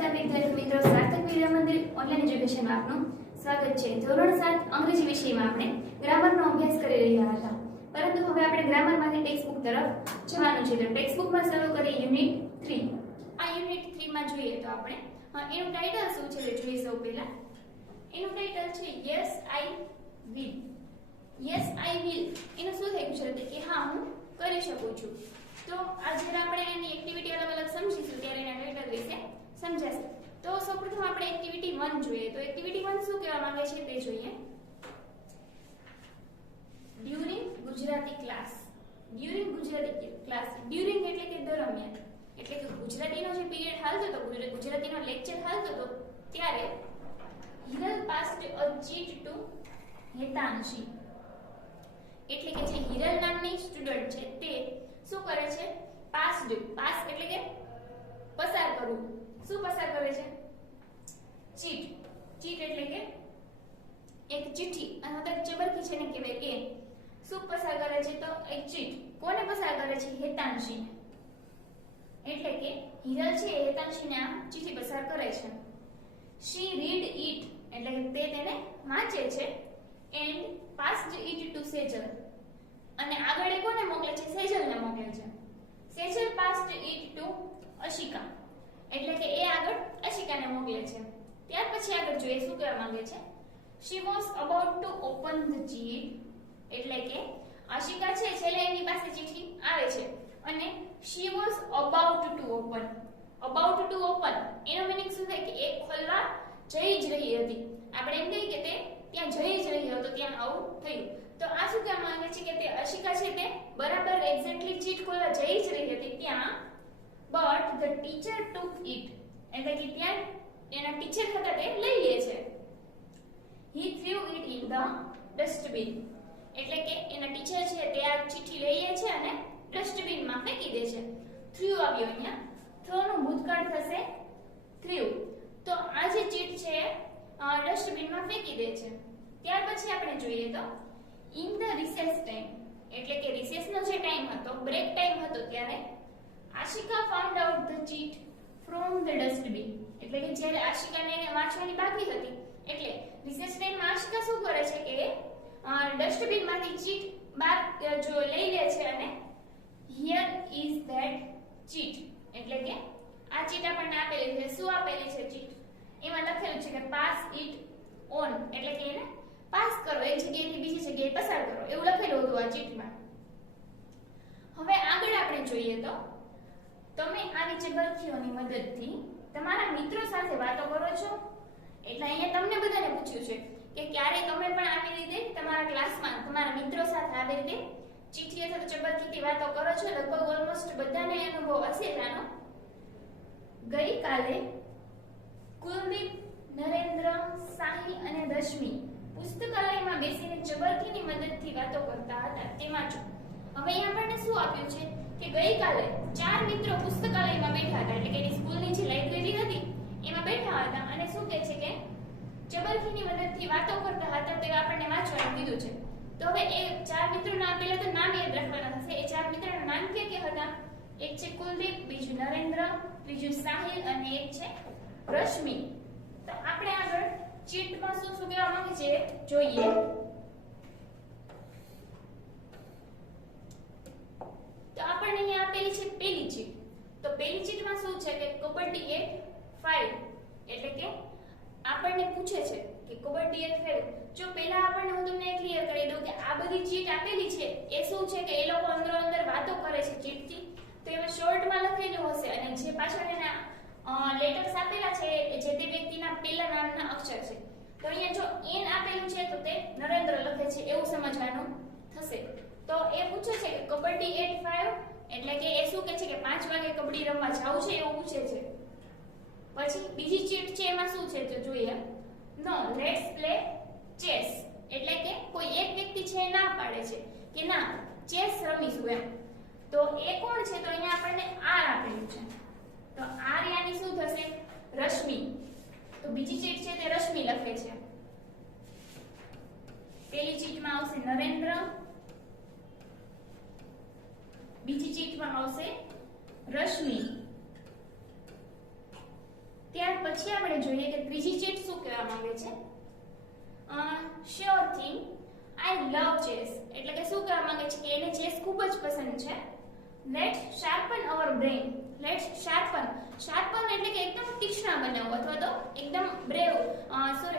નમસ્કાર વિદ્યાર્થી મિત્રો, સાર્થક વિદ્યા મંદિર ઓનલાઈન એજ્યુકેશનમાં આપનું સ્વાગત છે। ધોરણ 7 અંગ્રેજી વિષયમાં આપણે ગ્રામરનો અભ્યાસ કરી રહ્યા હતા, પરંતુ હવે આપણે ગ્રામરમાંથી ટેક્સ્ટ બુક તરફ જવાનું છે। તો ટેક્સ્ટ બુકમાં શરૂ કરીએ યુનિટ 3। આ યુનિટ 3 માં જોઈએ તો આપણે એનું ટાઇટલ શું છે તે જોઈએ। સૌ પહેલા એનું ટાઇટલ છે yes I will. Yes I will એનું શું થયું છે કે હા હું કરી શકું છું। તો આજે આપણે એની એક્ટિવિટી અલગ અલગ સમજીશું ત્યારે એના ટાઇટલ વિશે સમજાશે। તો સૌપ્રથમ આપણે એક્ટિવિટી 1 જોઈએ। તો એક્ટિવિટી 1 શું કહેવા માંગે છે તે જોઈએ। During Gujarati class. During Gujarati class, during એટલે કે દરમિયાન, એટલે કે ગુજરાતીનો જે પીરિયડ હાલતો હતો, ગુજરાતીનો લેક્ચર હાલતો હતો ત્યારે હિરલ પાસ્ડ અ ચીટ ટુ હેતાંશી। એટલે કે જે હિરલ નામની સ્ટુડન્ટ છે તે શું કરે છે? પાસ્ડ, પાસ એટલે કે પસાર કરવું। શું પસાર કરે છે? ચીટ। ચીટ એટલે કે એક ચિઠ્ઠી અથવા ચબરકી છે ને કહેવાય કે શું પસાર કરે છે? તો એક ચીટ। કોને પસાર કરે છે? હેતાંશી। એટલે કે હિરલ છે હેતાંશીને આ ચિઠ્ઠી પસાર કરે છે। શી રીડ ઇટ એટલે કે તે તેને વાંચે છે and passed it to Sejal, અને આગળ એ કોને મોકલે છે? સેજલને મોકલે છે। સેજલ પાસ્ડ ઇટ ટુ અશિકા એટલે કે એ આગળ અશિકાને મોકલે છે। ત્યાર પછી આગળ જોઈએ શું કહેવા માંગે છે? she was about to open the chit એટલે કે અશિકા છે છેલ્લે એની પાસે ચિઠ્ઠી આવે છે અને she was about to open। about to open એનો મીનિંગ શું થાય કે એ ખોલવા જઈ જ રહી હતી। આપણે એમ કહીએ કે તે ત્યાં જઈ જ રહી હતો, ત્યાં આવું થયું। તો આ શું કહેવા માંગે છે કે તે અશિકા છે તે બરાબર એક્ઝેક્ટલી ચીટ ખોલવા જઈ જ રહી હતી ત્યાં, but the teacher took it એટલે કે ત્યાં એના ટીચર હતા તે લઈ લે છે। he threw it in the dustbin એટલે કે એના ટીચર છે તે આ ચિઠ્ઠી લઈ લે છે અને ડસ્ટબિન માં ફેંકી દે છે। threw આવ્યો અહીંયા, throw નું ભૂતકાળ થશે threw। તો આ જે ચીટ છે ડસ્ટબિન માં ફેંકી દે છે। ત્યાર પછી આપણે જોઈએ તો in the recess time એટલે કે રિસેસ નો જે ટાઈમ હતો, બ્રેક ટાઈમ હતો ત્યારે આશિકા found out the cheat from the dustbin એટલે કે જ્યારે આશિકાને વાંચવાની બાકી હતી એટલે રિસેસ ટાઈમમાં આશિકા શું કરે છે કે ડસ્ટબિન માંથી ચીટ બહાર જો લઈ લે છે અને here is that cheat એટલે કે આ ચીટ આપણને આપેલી છે। શું આપેલી છે ચીટ? એમાં લખેલું છે કે પાસ ઇટ ઓન એટલે કે એને પાસ કરો, એક જગ્યાએથી બીજી જગ્યાએ પસાર કરો, એવું લખેલું હતું આ ચીટમાં। હવે આગળ આપણે જોઈએ તો તમે આવી ચબરખીઓની મદદથી તમારા મિત્રો સાથે વાતો કરો છો। એટલે અહીંયા તમને બધાને પૂછ્યું છે કે ક્યારે તમે પણ આવી રીતે તમારા ક્લાસમાં તમારા મિત્રો સાથે આવી રીતે ચિઠ્ઠી અથવા ચબરખીથી વાતો કરો છો? લગભગ ઓલમોસ્ટ બધાને અનુભવ હશે આનો। ગઈકાલે કુલદીપ, નરેન્દ્ર, સાહી અને દશમી પુસ્તકાલયમાં બેસીને ચબરખીની મદદથી વાતો કરતા હતા તેમાં જો હવે અહીં આપણને શું આપ્યું છે કે ગઈકાલે 4 મિત્રો પુસ્તકાલયમાં બેઠા હતા એટલે કે એની સ્કૂલની જે લાઇબ્રેરી હતી એમાં બેઠા હતા અને શું કહે છે કે ચબરખીની મદદથી વાતો કરતા હતા તે આપણને વાંચવાનું કીધું છે। તો હવે એ 4 મિત્રોના પહેલા તો નામ યાદ રાખવાના થશે। એ 4 મિત્રોના નામ કે હતા? એક છે કુલદીપ, બીજું નરેન્દ્ર, ત્રીજું સાહિલ અને એક છે રશ્મિ। તો આપણે આગળ ચીટમાં શું શું કહેવા માંગે છે જોઈએ। તો આપણને અહીંયા આપેલી છે પહેલી ચીટ। તો પહેલી ચીટમાં શું છે કે કબડ્ડી એટ 5 એટલે કે આપણને પૂછે છે કે કબડ્ડી એટ 5। જો પહેલા આપણને હું તમને ક્લિયર કરી દઉં કે આ બધી ચીટ આપેલી છે એ શું છે કે એ લોકો અંદર અંદર વાતો કરે છે ચીટથી, તો એમાં શોર્ટમાં લખેલું હશે અને જે પાછળ એના લેટર્સ આપેલા છે જે તે વ્યક્તિના પહેલા નામના અક્ષર છે। તો અહીંયા જો એન આપેલું છે તો તે નરેન્દ્ર લખે છે એવું સમજવાનું થશે। તો એ પૂછે છે કે કબડ્ડી એટ 5 એટલે કે એ શું કહે છે કે 5 વાગે કબડ્ડી રમવા જાવું છે એવું પૂછે છે। પછી બીજી ચીટ છે એમાં શું છે તો જોઈએ। નો લેટ્સ પ્લે ચેસ એટલે કે કોઈ એક વ્યક્તિ છે ના પાડે છે કે ના ચેસ રમીશું એમ। તો એ કોણ છે? તો અહીંયા આપણને આર આપેલું છે, તો આર યાની શું થશે? રશ્મિ। તો બીજી ચીટ છે તે રશ્મિ લખે છે। પહેલી ચીટમાં આવશે નરેન્દ્ર, બીજી ચીટમાં આવશે રશ્મિ, ત્યાર પછી આપણે જોઈએ કે ત્રીજી ચીટ શું કહેવા માંગે છે. શ્યોર થિંગ આઈ લવ ચેસ, એટલે કે શું કહેવા માંગે છે કે એને ચેસ ખૂબ જ પસંદ છે. Let's sharpen our brain. Let's sharpen, sharpen એટલે કે એકદમ તીક્ષ્ણ બનાવવું અથવા તો એકદમ બ્રેવ,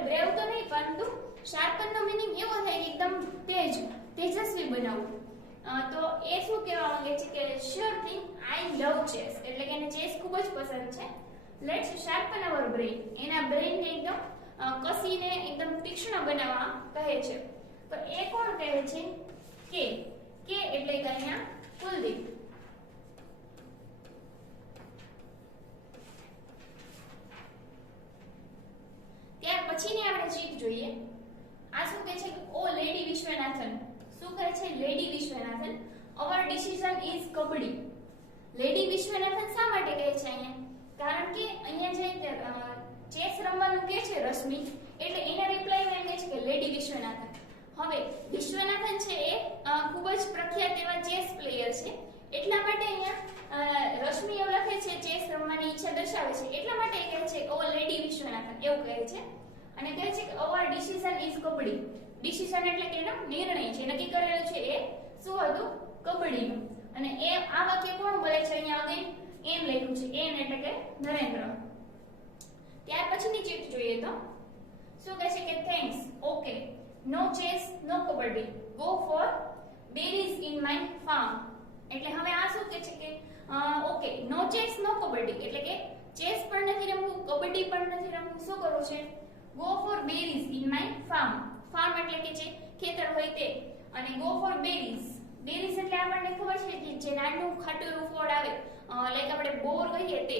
બ્રેવ તો નહીં પરંતુ શાર્પન નો મીનિંગ એવો થાય કે એકદમ તેજસ્વી બનાવવું. તો એ શું કહેવા માંગે છે કે શ્યોર થિંગ આઈ લવ ચેસ, એટલે કે એને ચેસ ખૂબ જ પસંદ છે. લેટ્સ શાર્પન અવર બ્રેઇન, એના બ્રેઇનને એકદમ કસીને એકદમ તીક્ષ્ણ બનાવવા કહે છે. તો એ કોણ કહે છે? કે એટલે કે અહીંયા કુલદીપ. ત્યાર પછીની આપણે ચીટ જોઈએ. આ શું કહે છે કે ઓ લેડી વિશ્વનાથન. શું કહે છે? Lady Viswanathan our decision is kabaddi. Lady Viswanathan શા માટે કહે છે અહીંયા? કારણ કે અહીંયા જે ચેસ રમવાનું કહે છે રશ્મિ, એટલે એના રિપ્લાયમાં એમ કહે છે કે લેડી વિશ્વનાથન. હવે વિશ્વનાથન છે એ ખૂબ જ પ્રખ્યાત એવા ચેસ પ્લેયર છે, એટલા માટે અહીંયા રશ્મિ એવું લખે છે ચેસ રમવાની ઈચ્છા દર્શાવે છે, એટલા માટે એ કહે છે ઓ લેડી વિશ્વનાથન એવું કહે છે. અને કહે છે કે અવર ડિસિઝન ઇઝ કબડ્ડી. ડિસિઝન એટલે કે એનો નિર્ણય છે, નક્કી કરેલો છે એ શું હતું? કબડ્ડીનું. અને એ આ વાક્ય કોણ બોલે છે? અહીંયા અગેન એમ લખ્યું છે, એમ એટલે કે નરેન્દ્ર. ત્યાર પછીની ચીટ જોઈએ તો શું કહે છે કે thanks, okay, no chess no kabaddi, go for berries in my farm. એટલે હવે આ શું કહે છે કે okay, no chess no kabaddi, એટલે કે ચેસ પણ નથી રમવું, કબડ્ડી પણ નથી રમવું, શું કરવું છે? Go for berries in my farm. Farm એટલે કે જે ખેતર હોય તે, અને ગો ફોર બેરીઝ. બેરીઝ એટલે આપણને ખબર છે કે જે નાનું ખાટું ફળ આવે, લાઈક આપણે બોર કહીએ તે.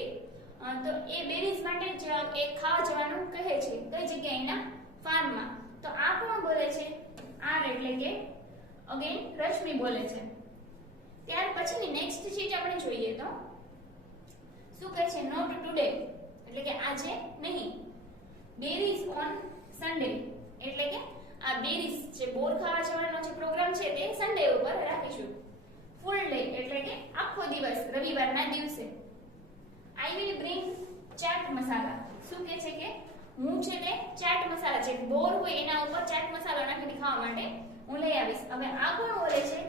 તો એ બેરીઝ માટે જ એ ખાવા જવાનું કહે છે. કઈ જગ્યાએ? એના ફાર્મમાં. તો આ કોણ બોલે છે? આર એટલે કે અગેન રશ્મિ બોલે છે. ત્યાર પછીની નેક્સ્ટ ચીજ આપણે જોઈએ તો શું કહે છે? નોટ ટુડે, એટલે કે આજે નહીં. બેરીઝ ઓન સન્ડે, એટલે કે આ બેરીઝ જે બોર ખાવા જવાનો જે પ્રોગ્રામ છે તે સન્ડે ઉપર રાખીશું. ફૂલ ડે એટલે કે આખો દિવસ, રવિવારના દિવસે. આઈ વિલ બ્રિંગ ચાટ મસાલા. શું કહે છે કે હું છે તે ચાટ મસાલા છે, બોર હોય એના ઉપર ચાટ મસાલો નાખીને ખાવા માટે હું લઈ આવીશ. હવે આ કોણ બોલે છે?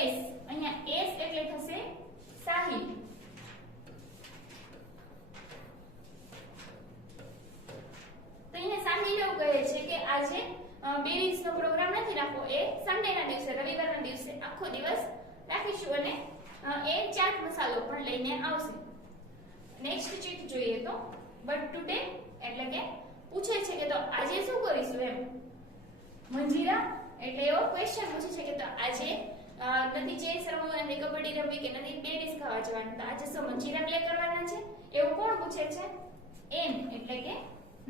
એસ. અહીંયા એસ એટલે થશે સાહિલ. તો અહીંયા સાહિલ એવું કહે છે કે આજે બેરીઝ નો પ્રોગ્રામ નથી રાખવો, એ સન્ડે ના દિવસે, રવિવારના દિવસે આખો દિવસ રાખીશું અને એ ચાટ મસાલો પણ લઈને આવશે. નેક્સ્ટ ચીટ જોઈએ તો બટ ટુડે એટલે કે પૂછે છે કે તો આજે શું કરીશું એમ. મંજીરા એટલે એવો ક્વેશ્ચન પૂછે છે કે તો આજે નથી ચેસ રમવું, નથી કબડ્ડી રમવી કે નથી બેરીઝ ખાવા જવાનું, તો આજે શું મંજીરા પ્લે કરવાના છે એવું કોણ પૂછે છે? એમ એટલે કે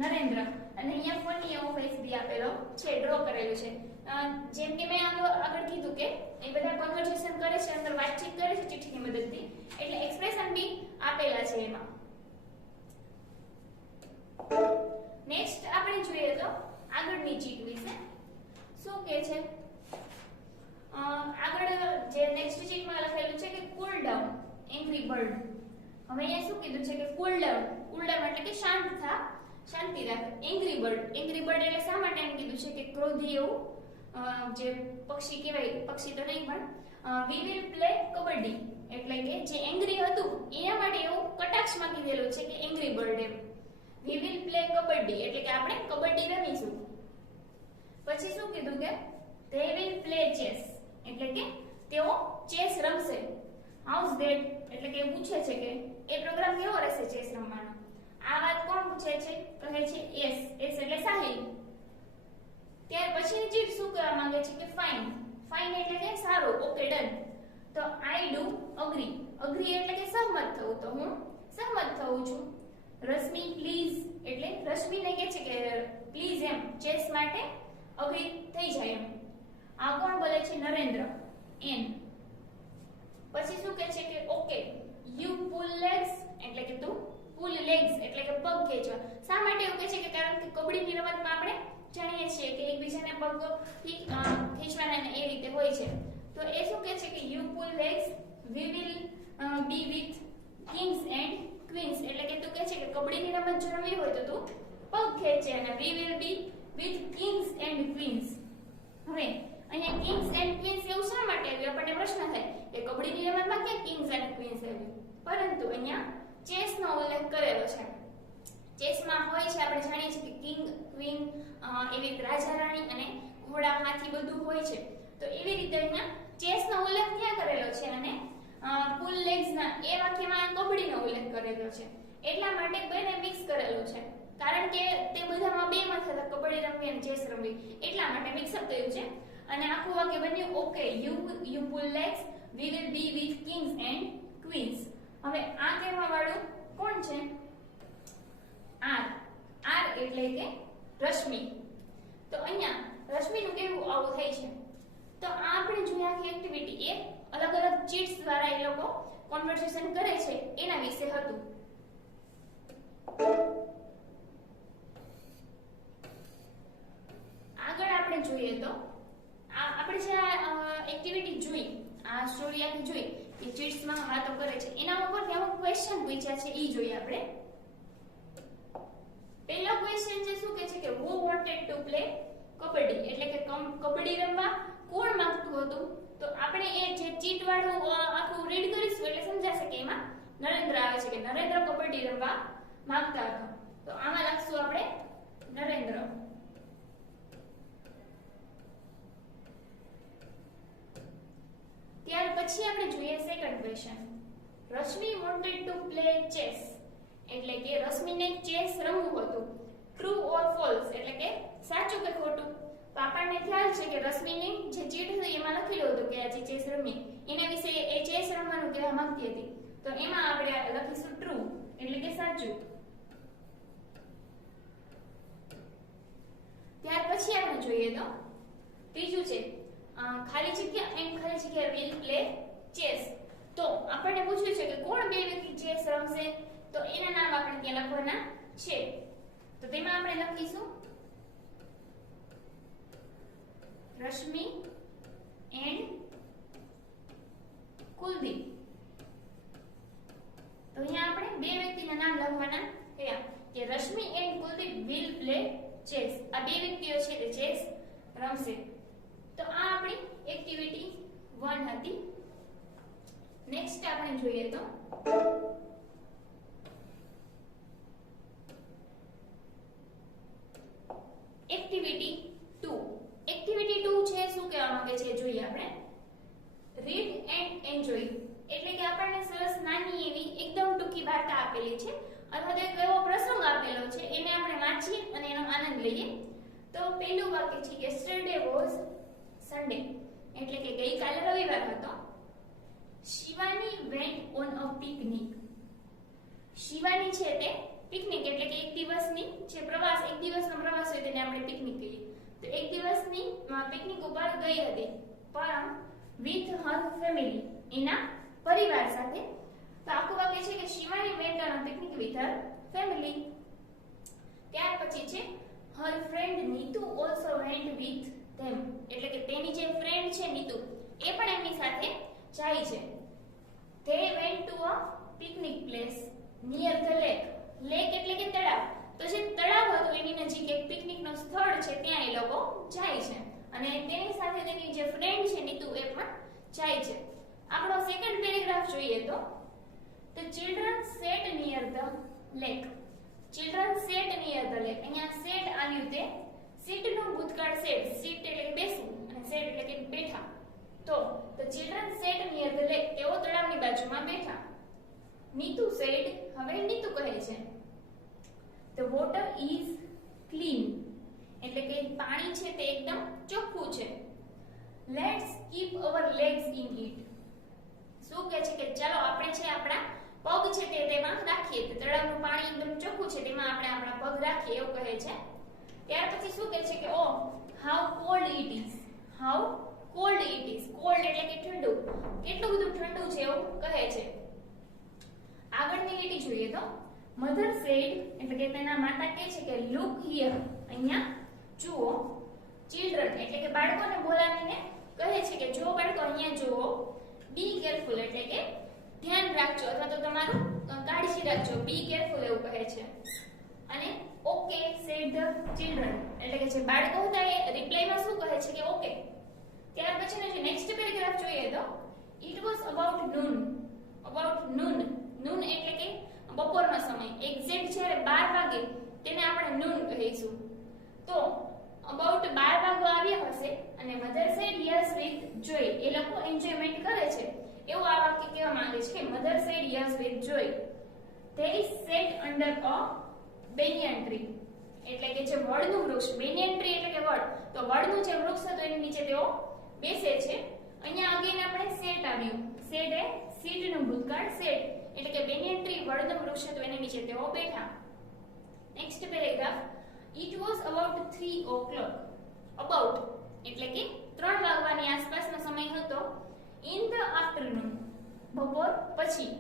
નરેન્દ્ર. અને અહીંયા ફની એવો ફેસ બી આપેલો છે, ડ્રો કરેલું છે. જેમ કે મેં આગળ કીધું કે એ બધા કન્વર્સેશન કરે છે, અંદર વાતચીત કરે છે ચિઠ્ઠીની મદદથી, એટલે એક્સપ્રેશન બી આપેલા છે એમાં. નેક્સ્ટ આપણે જોઈએ તો આગળની ચીટ વિશે શું કહે છે? આગળ જે નેક્સ્ટ ચીટમાં લખેલું છે કે કૂલ ડાઉન એંગ્રી બર્ડ. હવે અહીંયા શું કીધું છે કે કૂલ ડાઉન. કૂલ ડાઉન એટલે કે શાંત થા, શાંતિ રાખ. એંગ્રી બર્ડ, એંગ્રી બર્ડ એટલે શા માટે એમ કીધું છે કે ક્રોધી એવું જે પક્ષી કહેવાય, પક્ષી તો નહીં પણ વી વિલ પ્લે કબડ્ડી, એટલે કે જે એંગ્રી હતું એના માટે એવું કટાક્ષમાં કીધેલું છે કે એંગ્રી બર્ડ એમ. વી વિલ પ્લે કબડ્ડી એટલે કે આપણે કબડ્ડી રમીશું. પછી શું કીધું કે they will play chess, એટલે કે તેઓ ચેસ રમશે. હાઉસ ધેટ એટલે કે પૂછે છે કે એ પ્રોગ્રામ કેવો રહેશે ચેસ રમવાનો. આ વાત કોણ પૂછે છે? કહે છે એસ. એસ એટલે સાહિલ. ત્યાર પછીની ચીટ શું કહેવા માંગે છે કે ફાઇન. ફાઇન એટલે કે સારું, ઓકે, ડન. તો આઈ ડુ અગ્રી. અગ્રી એટલે કે સહમત થવું, તો હું સહમત થઉં છું. રશ્મિ પ્લીઝ એટલે રશ્મિને કહે છે કે પ્લીઝ એમ ચેસ માટે અગ્રી થઈ જાય એમ. આ કોણ બોલે છે? નરેન્દ્ર. એન. પછી શું કહે છે કે ઓકે યુ પુલ લેગ્સ એટલે કે તું પુલ લેગ્સ એટલે કે પગ ખેંચવા. શા માટે એવું કહે છે કે કારણ કે કબડ્ડીની રમતમાં આપણે જાણીએ છીએ કે એકબીજાને પગ ખેંચવાના એ રીતે હોય છે. તો એ શું કહે છે કે you pull legs we will be with kings and queens એટલે કે તું કહે છે કે કબડ્ડીની રમત જો રમવી હોય તો તું પગ ખેંચે અને વી will be with kings and queens. હવે અહીંયા કિંગ્સ એન્ડ ક્વીન્સ એવું શા માટે આવ્યું? આપણને પ્રશ્ન થાય કે કબડ્ડીની રમતમાં ક્યાં કિંગ્સ એન્ડ ક્વીન્સ આવ્યું? પરંતુ અહીંયા ચેસનો ઉલ્લેખ કરેલો છે. ચેસમાં હોય છે આપણે જાણીએ છીએ કે કિંગ ક્વીન એવી રાજા રાણી અને ઘોડા હાથી બધું હોય છે. તો એવી રીતે અહીંયા ચેસનો ઉલ્લેખ ક્યાં કરેલો છે અને પુલ લેગ્સના એ વાક્યમાં કબડ્ડીનો ઉલ્લેખ કરેલો છે. એટલા માટે બંને મિક્સ કરેલું છે, કારણ કે તે બધામાં બે માં થતા કબડ્ડી રમવી અને ચેસ રમવી, એટલા માટે મિક્સઅપ થયું છે. અને આખું વાક્ય બન્યું okay you pull legs we will be with kings and queens. હવે આ કહેવા વાળું કોણ છે? આર. આર એટલે કે રશ્મિ. તો અહીંયા રશ્મિનું કેવું આવું થાય છે? તો આ આપણે જોઈએ આખી એક્ટિવિટી એક અલગ અલગ ચીટ્સ દ્વારા એ લોકો કન્વર્સેશન કરે છે એના વિશે હતું. આગળ આપણે જોઈએ તો આપણે જે એક્ટિવિટી જોઈ, આ સ્ટોરી આખી જોઈ કે ચીટ્સમાં વાતો કરે છે, એના ઉપરથી અમુક ક્વેશ્ચન પૂછ્યા છે એ જોઈએ આપણે. પહેલો ક્વેશ્ચન છે શું કહે છે કે who wanted to play kabaddi, એટલે કે કબડ્ડી રમવા કોણ માંગતું હતું? તો આપણે એ જે ચીટ વાળું આખું રીડ કરીશું એટલે સમજાશે કે એમાં નરેન્દ્ર આવે છે, કે નરેન્દ્ર કબડ્ડી રમવા માંગતા હતા. તો આમાં લખશું આપણે નરેન્દ્ર. ત્યાર પછી આપણે જોઈએ second question. Rashmi wanted to play chess, એટલે કે રશ્મિને ચેસ રમવું હતું. ટ્રુ ઓર ફોલ્સ, એટલે કે સાચું કે ખોટું? તો આપણને ખ્યાલ છે કે રશ્મિની જે ચીટ હતી એમાં લખેલું હતું કે આજે ચેસ રમી, એના વિશે એ ચેસ રમવાનું કહેવા માંગતી હતી. તો એમાં આપણે લખીશું ટ્રુ, એટલે કે સાચું. ત્યાર પછી આપણે જોઈએ તો ત્રીજું છે ખાલી જગ્યા એન્ડ ખાલી જગ્યા વિલ પ્લે ચેસ. તો આપણને પૂછ્યું છે કે કોણ બે વ્યક્તિ ચેસ રમશે? તો એના નામ આપણે ત્યાં લખવાના છે. તો તેમાં આપણે લખીશું રશ્મિ એન્ડ કુલદીપ. તો અહીંયા આપણે બે વ્યક્તિના નામ લખવાના કયા કે Rashmi and Kuldeep will play chess. આ બે વ્યક્તિઓ છે તે ચેસ રમશે. તો આ આપણી એક્ટિવિટી 1 હતી. નેક્સ્ટ આપણે જોઈએ તો એક્ટિવિટી 2. એક્ટિવિટી 2 છે શું કહેવા માંગે છે જોઈએ આપણે. રીડ એન્ડ એન્જોય, એટલે કે આપણને સરસ નાની એવી એકદમ ટૂંકી વાર્તા આપેલી છે અથવા તો એક એવો પ્રસંગ આપેલો છે, એને આપણે વાંચીએ અને એનો આનંદ લઈએ. તો પહેલું વાક્ય છે યસ્ટરડે વોઝ સન્ડે, એટલે કે ગઈકાલે રવિવાર હતો. Shivani went on a picnic. Shivani છે તે પિકનિક એટલે કે એક દિવસની જે પ્રવાસ, એક દિવસનો પ્રવાસ હોય તેને આપણે પિકનિક કહીએ. તો એક દિવસની પિકનિક ઉપર ગઈ હતી, પણ વિથ હર ફેમિલી, એના પરિવાર સાથે. તો આખું વાક્ય છે કે Shivani went on a picnic with her family. ત્યાર પછી છે her friend Neetu also vent with them, એટલે કે તેની જે ફ્રેન્ડ છે નીતુ એ પણ એમની સાથે જાય છે. they went to a picnic place near the lake. Lake એટલે કે તળાવ. તો જે તળાવ હતું એની નજીક એક પિકનિકનું સ્થળ છે, ત્યાં એ લોકો જાય છે અને તેની સાથે તેની જે ફ્રેન્ડ છે નીતુ એ પણ જાય છે. આપણો સેકન્ડ પેરેગ્રાફ જોઈએ તો the children sat near the lake. children sat near the lake. અહીંયા સેટ આવ્યું તે sit નું ભૂતકાળ સેટ, sit એટલે કે બેસવું અને સેટ એટલે કે બેઠા. તો the children sat near the lake, તેઓ તળાવની બાજુમાં બેઠા. નીતુ said, હવે નીતુ કહે છે the water is clean, એટલે કે પાણી છે તે એકદમ ચોખ્ખું છે. let's keep our legs in it. શું કહે છે કે ચાલો આપણે છે આપણા પગ છે તે તેમાં રાખીએ. તો તળાવનું પાણી એકદમ ચોખ્ખું છે, તેમાં આપણે આપણા પગ રાખીએ એવું કહે છે. ત્યાર પછી શું કહે છે કે oh how cold it is. how cold it is. cold એટલે કે ઠંડુ, કેટલું બધું ઠંડુ છે એવું કહે છે. આગળની લીટી જોઈએ તો મધર સેડ, એટલે કે તેના માતા કહે છે કે લુક હિયર, અહીંયા જુઓ. ચિલ્ડ્રન એટલે કે બાળકોને બોલાવીને કહે છે કે જો બાળકો અહીંયા જુઓ. બી કેરફુલ એટલે કે ધ્યાન રાખજો અથવા તો તમારું કાળજી રાખજો, બી કેરફુલ એવું કહે છે. અને ઓકે સેડ ધ ચિલ્ડ્રન એટલે કે જે બાળકો હતા એ રિપ્લાયમાં શું કહે છે કે ઓકે. ત્યાર પછીનો જે નેક્સ્ટ પેરેગ્રાફ જોઈએ તો it was about noon. About noon, noon એટલે કે બપોરનો સમય. એક્ઝેક્ટ જ્યારે 12 વાગે તેને આપણે નૂન કહીશું. તો અબાઉટ 12 વાગો આવ્યા હશે અને mother said yes with joy, એ લોકો એન્જોયમેન્ટ કરે છે એવું આ વાક્ય કહેવા માંગે છે કે mother said yes with joy. They sat under a banyan tree એટલે કે જે વડનું વૃક્ષ, બેનિયન ટ્રી એટલે કે વડ, તો વડનું જે વૃક્ષ હતું એની નીચે તેઓ બેસે છે. અહીંયા અગેન આપણે સેટ આવ્યું. સેટ એ સીટનું ભૂતકાળ, સેટ એટલે કે બેનિયન ટ્રી વડનું વૃક્ષ હતું એની નીચે તેઓ બેઠા. Next paragraph it was about 3 o'clock. About એટલે કે 3 વાગવાની આસપાસનો સમય હતો. ઇન ધ આફ્ટરનૂન બપોર પછી.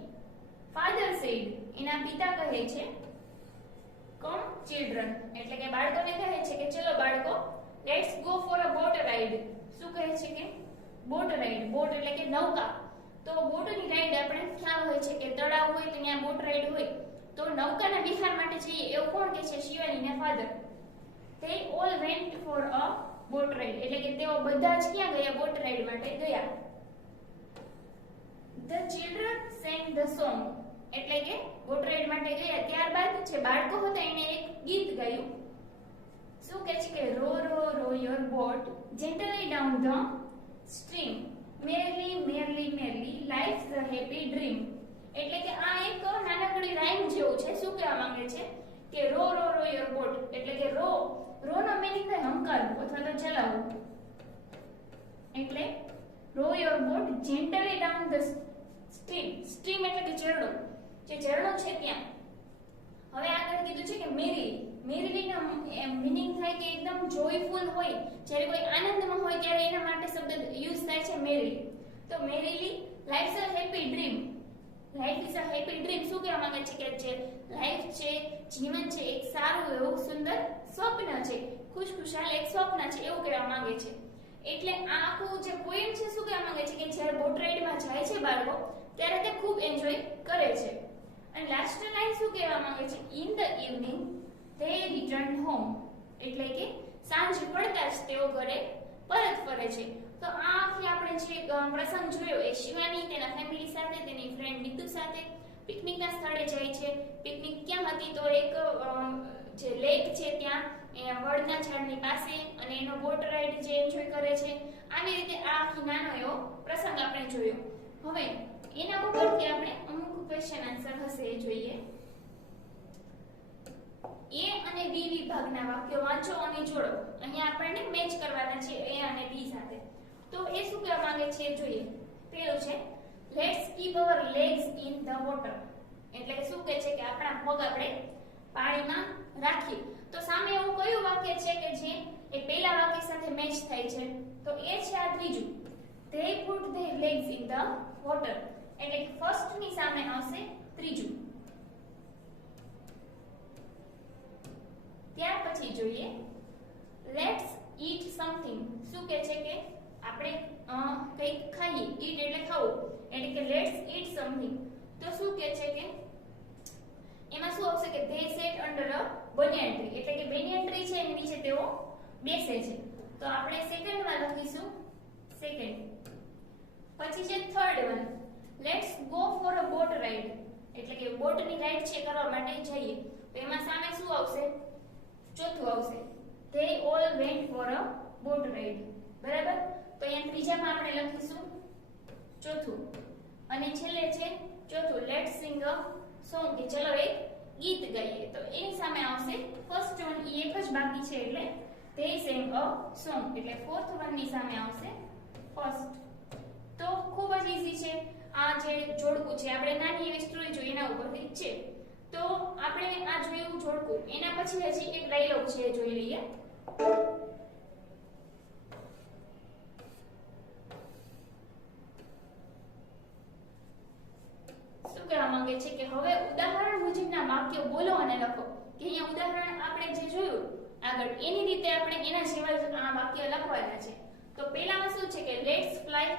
ફાધર સેડ એના પિતા કહે છે કમ ચિલ્ડ્રન એટલે કે બાળકોને કહે છે કે ચલો બાળકો let's go for a boat ride. શું કહે છે કે બોટ રાઈડ. બોટ એટલે કે નૌકા. તો બોટની રાઈડ આપણે ખ્યાલ હોય છે કે તળાવ હોય તો ત્યાં બોટ રાઈડ હોય. તો નૌકાના વિહાર માટે જઈએ એવું કોણ કહે છે? શિવાનીના father. they all went for a boat ride એટલે કે તેઓ બધા જ ક્યાં ગયા? બોટ રાઈડ માટે ગયા. the children sang the song એટલે કે બોટ રાઈડ માટે ગયા. ત્યારબાદ જે બાળકો હતા એને એક ગીત ગાયું. શું કહે છે કે row row row your boat gently down the stream merrily merrily merrily life's a happy dream એટલે કે આ એક નાનકડી રાઈમ જેવું છે. શું કહેવા માંગે છે કે row row row your boat એટલે કે રો, રો નો મીનિંગ થાય હંકારવું અથવા તો ચલાવવું. એટલે row your boat gently down the stream. stream એટલે કે ઝરણું, જે ઝરણું છે ત્યાં. હવે આગળ કીધું છે કે મેરીલી. મેરીલી નો મીનિંગ થાય કે એકદમ જોયફુલ હોય, જ્યારે કોઈ આનંદમાં હોય ત્યારે એના માટે શબ્દ યુઝ થાય છે મેરીલી. તો merrily life's a happy dream. Life is a happy dream શું કહેવા માંગે છે કે જે લાઈફ છે, જીવન છે, એક સારું એવું સુંદર સ્વપ્ન છે, ખુશખુશાલ એક સ્વપ્ન છે એવું કહેવા માંગે છે. એટલે આ આખું જે પોએમ છે શું કહેવા માંગે છે કે જ્યારે બોટ રાઈડમાં જાય છે બાળકો ત્યારે તે ખૂબ એન્જોય કરે છે. અને લાસ્ટ લાઈન શું કહેવા માંગે છે? In the evening they returned home એટલે કે સાંજ પડતા જ તેઓ ઘરે પરત ફરે છે. તો આ આખી આપણે જે પ્રસંગ જોયો એ શિવાની તેના ફેમિલી સાથે, તેની ફ્રેન્ડ નીતુ સાથે પિકનિકના સ્થળે જાય છે. પિકનિક ક્યાં હતી? તો એક જે લેક છે ત્યાં વડના ઝાડની પાસે, અને એનો બોટ રાઈડ જે એન્જોય કરે છે. આવી રીતે આ આખી નાનો એવો પ્રસંગ આપણે જોયો. હવે એના ઉપરથી આપણે અમુક ક્વેશ્ચન આન્સર હશે એ જોઈએ. એ અને બી વિભાગના વાક્યો વાંચો અને જોડો. અહીંયા આપણને મેચ કરવાના છે એ અને બી સાથે. તો એ શું કહેવા માંગે છે જોઈએ. પહેલું છે let's keep hour legs in the water એટલે કે શું કહે છે કે આપણા પગ આપણે પાણીમાં રાખીએ. તો સામે એવું કયું વાક્ય છે કે જે એ પહેલા વાક્ય સાથે મેચ થાય છે? તો એ છે આ ત્રીજું. they put their legs in the water એટલે કે ફર્સ્ટ ની સામે આવશે ત્રીજું. ત્યાર પછી જોઈએ લેટ્સ ઈટ સમથિંગ. શું કહે છે કે આપણે કંઈક ખાઈએ. ઈટ એટલે ખાવું એટલે કે લેટ્સ ઈટ સમથિંગ. તો શું કહે છે કે એમાં શું આવશે કે they sat under a banyan tree એટલે કે બેનિયન ટ્રી છે એની નીચે તેઓ બેસે છે. તો આપણે સેકન્ડમાં લખીશું સેકન્ડ. પછી છે third one let's go for a boat ride એટલે કે બોટની રાઈડ છે કરવા માટે જઈએ. તો એમાં સામે શું આવશે? ચોથું આવશે they all went for a boat ride. બરાબર. તો અહીંયા ત્રીજામાં આપણે લખીશું ચોથું. અને છેલ્લે છે ચોથું લેટ્સ સિંગ અ સોંગ કે ચલો એક ગીત ગાઈએ. તો એની સામે આવશે ફર્સ્ટ વન, એ એક જ બાકી છે એટલે they sang a song એટલે ફોર્થ વન ની સામે આવશે ફર્સ્ટ. તો ખૂબ જ ઈઝી છે આ જે જોડકું છે. આપણે નાની એવી સ્ટોરી જોઈ એના ઉપરથી છે. તો આપણે આ જોયું જોડકું. એના પછી હજી એક ડાયલોગ છે જોઈ લઈએ. શું કહેવા માંગે છે કે હવે ઉદાહરણ મુજબના વાક્યો બોલો અને લખો. કે અહીંયા ઉદાહરણ આપણે જે જોયું આગળ એની રીતે આપણે એના જેવા જ આ વાક્ય લખવાના છે. તો પહેલામાં શું છે કે લેટ્સ ફ્લાય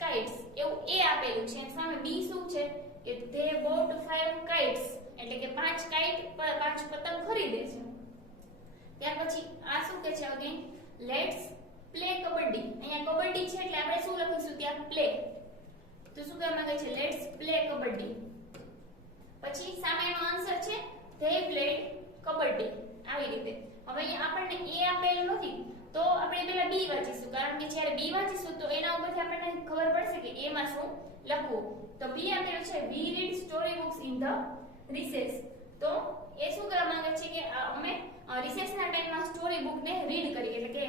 કાઇટ્સ એવું એ આપેલું છે. સામે બી શું છે કે they bought 5 kites, એટલે કે 5 કાઇટ 5 પતંગ ખરીદે છે. ત્યાર પછી આ શું કહે છે અગેન લેટ્સ પ્લે કબડ્ડી. અહીંયા કબડ્ડી છે એટલે આપણે શું લખીશું ત્યાં પ્લે. તો શું કહેવા માંગે છે લેટ્સ પ્લે કબડ્ડી. પછી સામેનો આન્સર છે they played કબડ્ડી. આવી રીતે. હવે અહીંયા આપણને એ આપેલું નથી તો આપણે પહેલા બી વાંચીશું, કારણ કે જ્યારે બી વાંચીશું તો એના ઉપરથી આપણને ખબર પડશે કે એ માં શું લખવું. તો બી આપેલું છે we read story books in the recess. તો એ શું કરવા માંગે છે કે અમે રિસેસના ટાઈમમાં સ્ટોરી બુક ને રીડ કરી, એટલે કે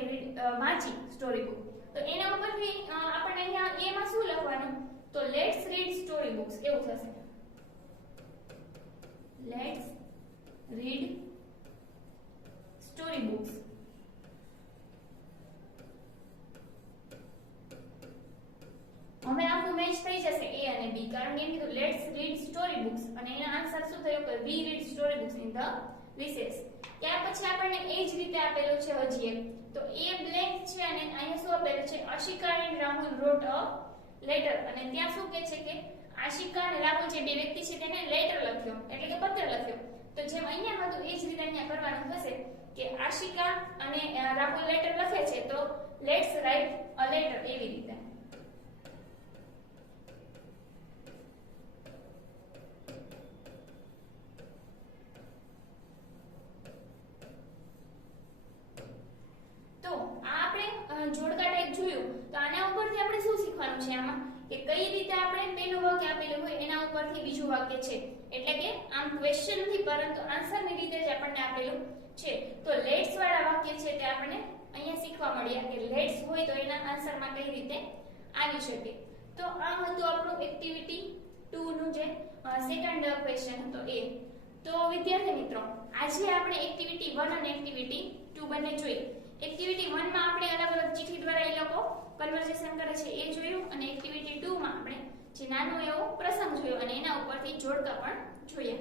વાંચી સ્ટોરી બુક. તો એના ઉપરથી આપણને અહીંયા એ માં શું લખવાનું, તો લેટ્સ રીડ સ્ટોરી બુક્સ એવું થશે. Let's read story books. હવે આખું મેચ થઈ જશે એ અને બી, કારણ કે એમ કીધું લેટ્સ રીડ સ્ટોરી બુક્સ અને એનો આન્સર શું થયો કે we read story books in the recess. ત્યાર પછી આપણને એ જ રીતે આપેલું છે હજી એક, તો એ બ્લેન્ક છે અને અહીંયા શું આપેલું છે Ashika and Rahul wrote a letter. અને ત્યાં શું કહે છે કે આશિકા અને રાહુલ જે બે વ્યક્તિ છે તેને લેટર લખ્યો, એટલે કે પત્ર લખ્યો. તો જેમ અહીંયા હતું એ જ રીતે અહીંયા કરવાનું થશે કે આશિકા અને રાહુલ લેટર લખે છે તો લેટ્સ રાઇટ અ લેટર, એવી રીતે. જોડકા ટાઈપ જોયું તો આના ઉપરથી આપણે શું શીખવાનું છે આમાં કે કઈ રીતે આપણે પહેલું વાક્ય આપેલું હોય એના ઉપરથી બીજું વાક્ય છે, એટલે કે આમ ક્વેશ્ચન નથી પરંતુ આન્સરની રીતે જ આપણને આપેલું છે. તો લેટ્સ વાળા વાક્ય છે તે આપણને અહીંયા શીખવા મળ્યા કે લેટ્સ હોય તો એના આન્સરમાં કઈ રીતે આવી શકે. તો આ હતું આપણું એક્ટિવિટી 2 નું જે સેકન્ડ ક્વેશ્ચન હતો એ. તો વિદ્યાર્થી મિત્રો આજે આપણે એક્ટિવિટી 1 અને એક્ટિવિટી 2 બંને જોઈ. એક્ટિવિટી 1 માં આપણે અલગ અલગ ચિઠ્ઠી દ્વારા એ લોકો કન્વર્સેશન કરે છે એ જોયું, અને એક્ટિવિટી 2 માં આપણે જે નાનો એવો પ્રસંગ જોયો અને એના ઉપરથી જોડકા પણ જોયા.